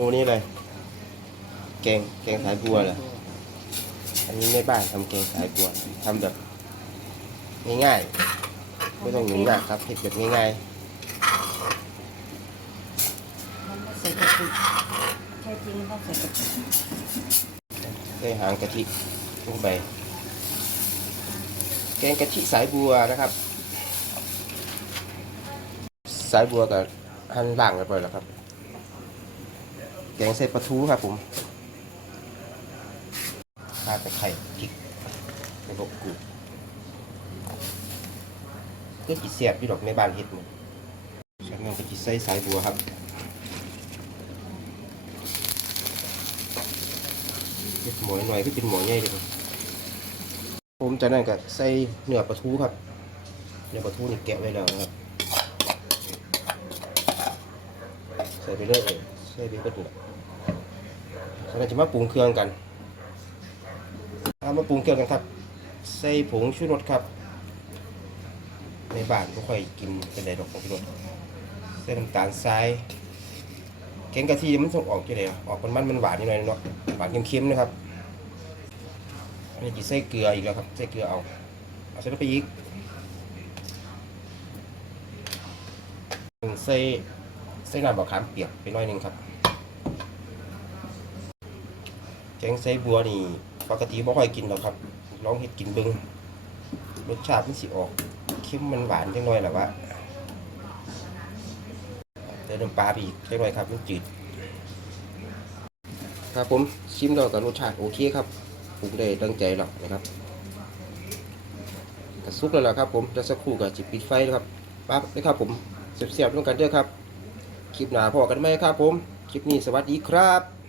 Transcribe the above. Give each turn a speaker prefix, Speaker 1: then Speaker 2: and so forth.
Speaker 1: โอ้นี่เลยแกงแกงสายบัวเหรออันนี้ในบ้านทำแกงสายบัวทำแบบง่ายๆไม่ต้องหยุ่งยากครับเผ็ดแบบง่าย
Speaker 2: มันไม่ใส่กะปิแค่จริงต้องใส่กะปิ
Speaker 1: ๆได้หางกะทิลงไปแกงกะทิสายบัวนะครับ สายบัวกับหั่นล่างกันไปแล้วครับแกงใส่ปลาทูครับผมข้าตะไคร้พริกระบบกูก็จีเสียบอยู่ดอกในบ้านเห็ดหมดจากนั้นก็จีใส่สายบัวครับเห็ดหมอยหน่อยก็เป็นหมอยใหญ่เลยครับผมจากนั้นก็ใส่เนื้อปลาทูครับเนื้อปลาทูนี่แกะไว้แล้วครับใส่ไปเลยใส่ไปก็ถูก จากนั้นจะมาปรุงเครื่องกันเอามาปรุงเครื่องกันครับ ใส่ผงชูรสครับ ในบ้านก็ค่อยกินเป็นไรดอกผงชูรสใส่น้ำตาลทรายแกงกะทิมันต้องออกจะเลยออกมันมันมันหวานนิดหน่อยเนาะหวานเค็มๆนะครับอันนี้จะใส่เกลืออีกแล้วครับใส่เกลือเอาเอาใส่ไปอีกใส่ใส่น้ำมะขามเปียกไปหน่อยนึงครับ แกงไส้บัวนี่ปกติบ่ค่อยกินหรอกครับ ลองเฮ็ดกินเบิ่งรสชาติมันสิออกเค็มมันหวานจังหน่อยแหละว่าเติมน้ำปลาไปอีกจังหน่อยครับมันจืดครับผมชิมแล้วกับรสชาติโอเคครับปรุงได้ตั้งใจหรอกนะครับกระซุกแล้วล่ะครับ ผมจะสักครู่กับจิบปิดไฟแล้วครับปั๊บนะครับผมเสียบๆลงกันเด้อครับ คลิปหน้าพอกันไหมครับผม คลิปนี้สวัสดีครับ